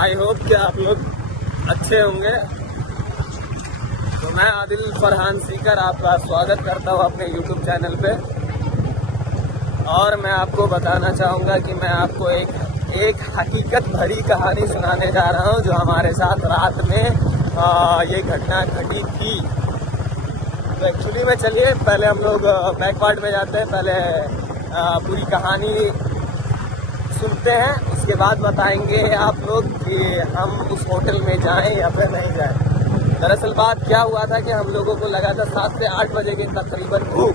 I hope कि आप लोग अच्छे होंगे। तो मैं आदिल फरहान सीकर आपका स्वागत करता हूँ अपने यूट्यूब चैनल पे। और मैं आपको बताना चाहूँगा कि मैं आपको एक हकीकत भरी कहानी सुनाने जा रहा हूँ जो हमारे साथ रात में ये घटना घटी थी। तो एक्चुअली में चलिए पहले हम लोग बैक पार्ट में जाते हैं, पहले पूरी कहानी सुनते हैं, उसके बाद बताएंगे आप लोग कि हम उस होटल में जाएं या फिर नहीं जाएं। दरअसल बात क्या हुआ था कि हम लोगों को लगा था 7 से 8 बजे के तकरीबन भूख।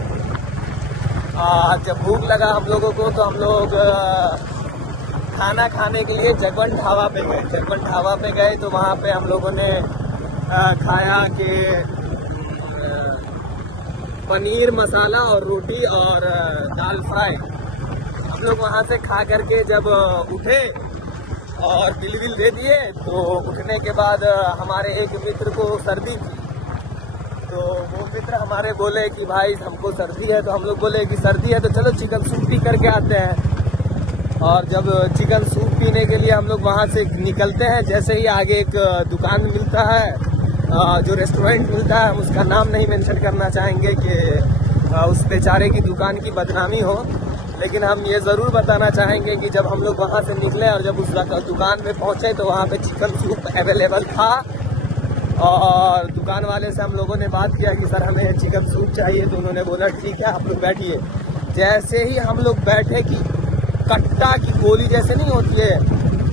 जब भूख लगा हम लोगों को तो हम लोग खाना खाने के लिए जगवन ढाबा पे गए। जगवन ढाबा पे गए तो वहाँ पे हम लोगों ने खाया कि पनीर मसाला और रोटी और दाल फ्राई। हम लोग वहाँ से खा करके जब उठे और बिल दे दिए तो उठने के बाद हमारे एक मित्र को सर्दी थी। तो वो मित्र हमारे बोले कि भाई हमको सर्दी है। तो हम लोग बोले कि सर्दी है तो चलो चिकन सूप पी करके आते हैं। और जब चिकन सूप पीने के लिए हम लोग वहाँ से निकलते हैं, जैसे ही आगे एक दुकान मिलता है, जो रेस्टोरेंट मिलता है, हम उसका नाम नहीं मेंशन करना चाहेंगे कि उस बेचारे की दुकान की बदनामी हो, लेकिन हम ये ज़रूर बताना चाहेंगे कि जब हम लोग वहाँ से निकले और जब उस दुकान पे पहुँचे तो वहाँ पे चिकन सूप अवेलेबल था। और दुकान वाले से हम लोगों ने बात किया कि सर हमें चिकन सूप चाहिए। तो उन्होंने बोला ठीक है आप लोग बैठिए। जैसे ही हम लोग बैठे कि कट्टा की गोली जैसे नहीं होती है,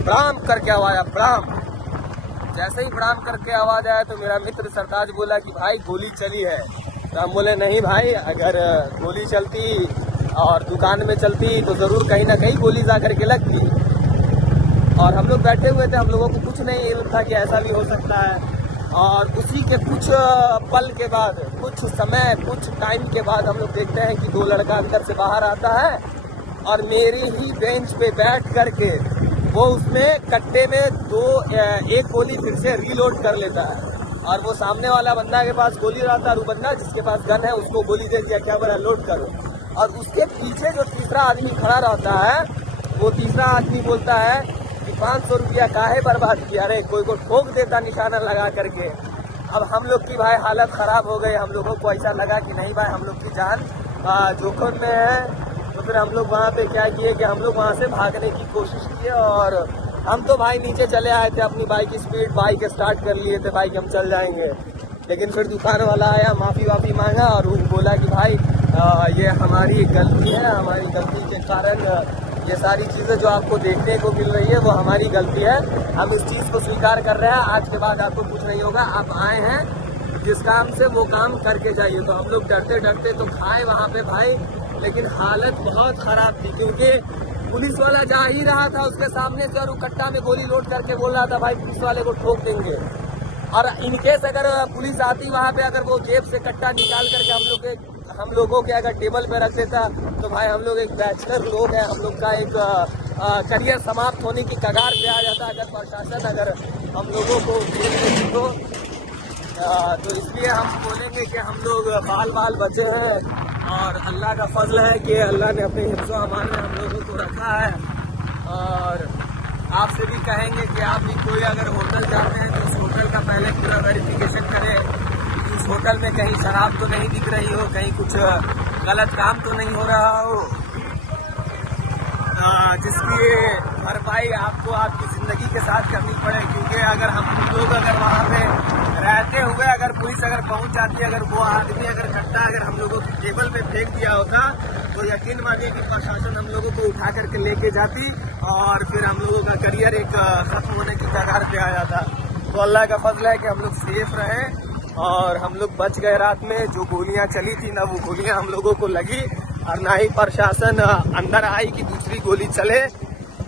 ब्राम करके आवाज़ आया, ब्राम। जैसे ही ब्राम करके आवाज़ आया तो मेरा मित्र सरताज बोला कि भाई गोली चली है। तो हम बोले नहीं भाई, अगर गोली चलती और दुकान में चलती तो ज़रूर कहीं ना कहीं गोली जा करके लगती। और हम लोग बैठे हुए थे, हम लोगों को कुछ नहीं इल्म था कि ऐसा भी हो सकता है। और उसी के कुछ पल के बाद, कुछ समय, कुछ टाइम के बाद हम लोग देखते हैं कि 2 लड़का अंदर से बाहर आता है और मेरी ही बेंच पे बैठ करके वो उसमें कट्टे में एक गोली फिर से रीलोड कर लेता है। और वो सामने वाला बंदा के पास गोली रहता है और वो बंदा जिसके पास गन है उसको गोली दे दिया, क्या बोला लोड करो। और उसके पीछे जो तीसरा आदमी खड़ा रहता है, वो तीसरा आदमी बोलता है कि 500 रुपया काहे बर्बाद किया, अरे कोई को ठोक देता निशाना लगा करके। अब हम लोग की भाई हालत ख़राब हो गई। हम लोगों को ऐसा लगा कि नहीं भाई हम लोग की जान जोखिम में है। तो फिर हम लोग वहाँ पे क्या किए कि हम लोग वहाँ से भागने की कोशिश किए। और हम तो भाई नीचे चले आए थे, अपनी बाइक स्पीड बाइक स्टार्ट कर लिए थे, बाइक हम चल जाएंगे। लेकिन फिर दुकान वाला आया, माफ़ी मांगा और वो बोला कि भाई ये हमारी गलती है, हमारी गलती के कारण ये सारी चीज़ें जो आपको देखने को मिल रही है वो हमारी गलती है। हम इस चीज़ को स्वीकार कर रहे हैं, आज के बाद आपको कुछ नहीं होगा, आप आए हैं जिस काम से वो काम करके जाइए। तो हम लोग डरते डरते तो खाए वहाँ पे भाई, लेकिन हालत बहुत ख़राब थी क्योंकि पुलिस वाला जा ही रहा था उसके सामने से और वो कट्टा में गोली लोड करके बोल रहा था भाई पुलिस वाले को ठोक देंगे। और इनकेस अगर पुलिस आती वहाँ पे, अगर वो जेब से कट्टा निकाल करके हम लोगों के अगर टेबल पे रख देता तो भाई हम लोग एक बैचलर लोग हैं, हम लोग का एक करियर समाप्त होने की कगार पे आ जाता अगर प्रशासन अगर हम लोगों को देख लेती तो इसलिए हम बोलेंगे कि हम लोग बाल बचे हैं। और अल्लाह का फजल है कि अल्लाह ने अपने हिफ्ज़ अमान में हम लोगों को रखा है। और आपसे भी कहेंगे कि आप भी कोई अगर होटल जाते हैं तो उस होटल का पहले पूरा वेरिफिकेशन करें। उस होटल में कहीं शराब तो नहीं दिख रही हो, कहीं कुछ गलत काम तो नहीं हो रहा हो, जिसकी भरपाई आपको आपकी ज़िंदगी के साथ करनी पड़े। क्योंकि अगर हम लोग अगर वहाँ पे रहते हुए अगर पुलिस अगर पहुँच जाती, अगर वो आदमी अगर कट्टा अगर हम लोगों की टेबल पे फेंक दिया होता तो यकीन मानिए कि प्रशासन हम लोगों को उठा करके लेके जाती और फिर हम लोगों का करियर एक खत्म होने की कगार पे आ जाता। तो अल्लाह का फजल है कि हम लोग सेफ रहें और हम लोग बच गए रात में। जो गोलियां चली थी ना वो गोलियां हम लोगों को लगी और ना ही प्रशासन अंदर आई कि दूसरी गोली चले।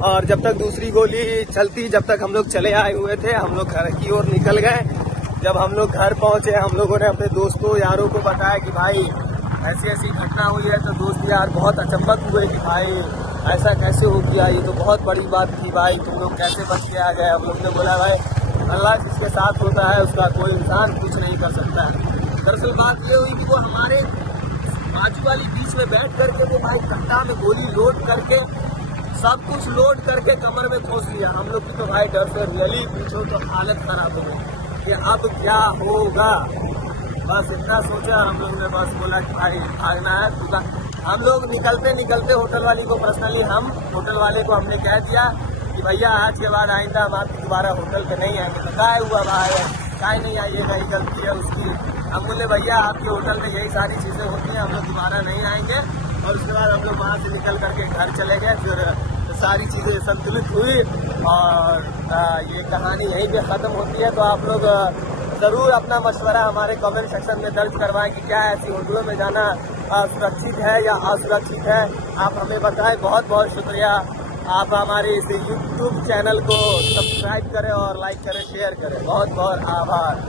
और जब तक दूसरी गोली चलती, जब तक हम लोग चले आए हुए थे, हम लोग घर की ओर निकल गए। जब हम लोग घर पहुंचे हम लोगों ने अपने दोस्तों यारों को बताया कि भाई ऐसी ऐसी घटना हुई है। तो दोस्त यार बहुत अचंभत हुए कि भाई ऐसा कैसे हो गया, ये तो बहुत बड़ी बात थी भाई, तुम लोग कैसे बच के आ गए। हम लोग ने बोला भाई अल्लाह जिसके साथ होता है उसका कोई इंसान कुछ नहीं कर सकता है। दरअसल बात ये हुई कि वो हमारे बाजू वाली बीच में बैठ करके वो भाई कट्टा में गोली लोड करके सब कुछ लोड करके कमर में खोस लिया। हम लोग की तो भाई डर से रियली पीछे तो हालत खराब हो गई कि अब क्या होगा। बस इतना सोचा हम लोग ने, बस बोला कि भाई भागना है पूरा। हम लोग निकलते होटल वाली को पर्सनली, हम होटल वाले को हमने कह दिया कि भैया आज के बाद आइंदा हम आपकी दोबारा होटल पे नहीं आएंगे। तो काय हुआ भाई, काय नहीं आइएगा, ये गलती है उसकी। हम बोले भैया आपके होटल में यही सारी चीज़ें होती हैं, हम लोग दोबारा नहीं आएंगे। और उसके बाद हम लोग वहाँ से निकल करके घर चले गए। फिर सारी चीज़ें संतुलित हुई और ये कहानी यहीं पे ख़त्म होती है। तो आप लोग ज़रूर अपना मशवरा हमारे कमेंट सेक्शन में दर्ज करवाएं कि क्या ऐसी होटलों में जाना सुरक्षित है या असुरक्षित है। आप हमें बताएं। बहुत बहुत शुक्रिया। आप हमारे इस यूट्यूब चैनल को सब्सक्राइब करें और लाइक करें, शेयर करें। बहुत बहुत आभार।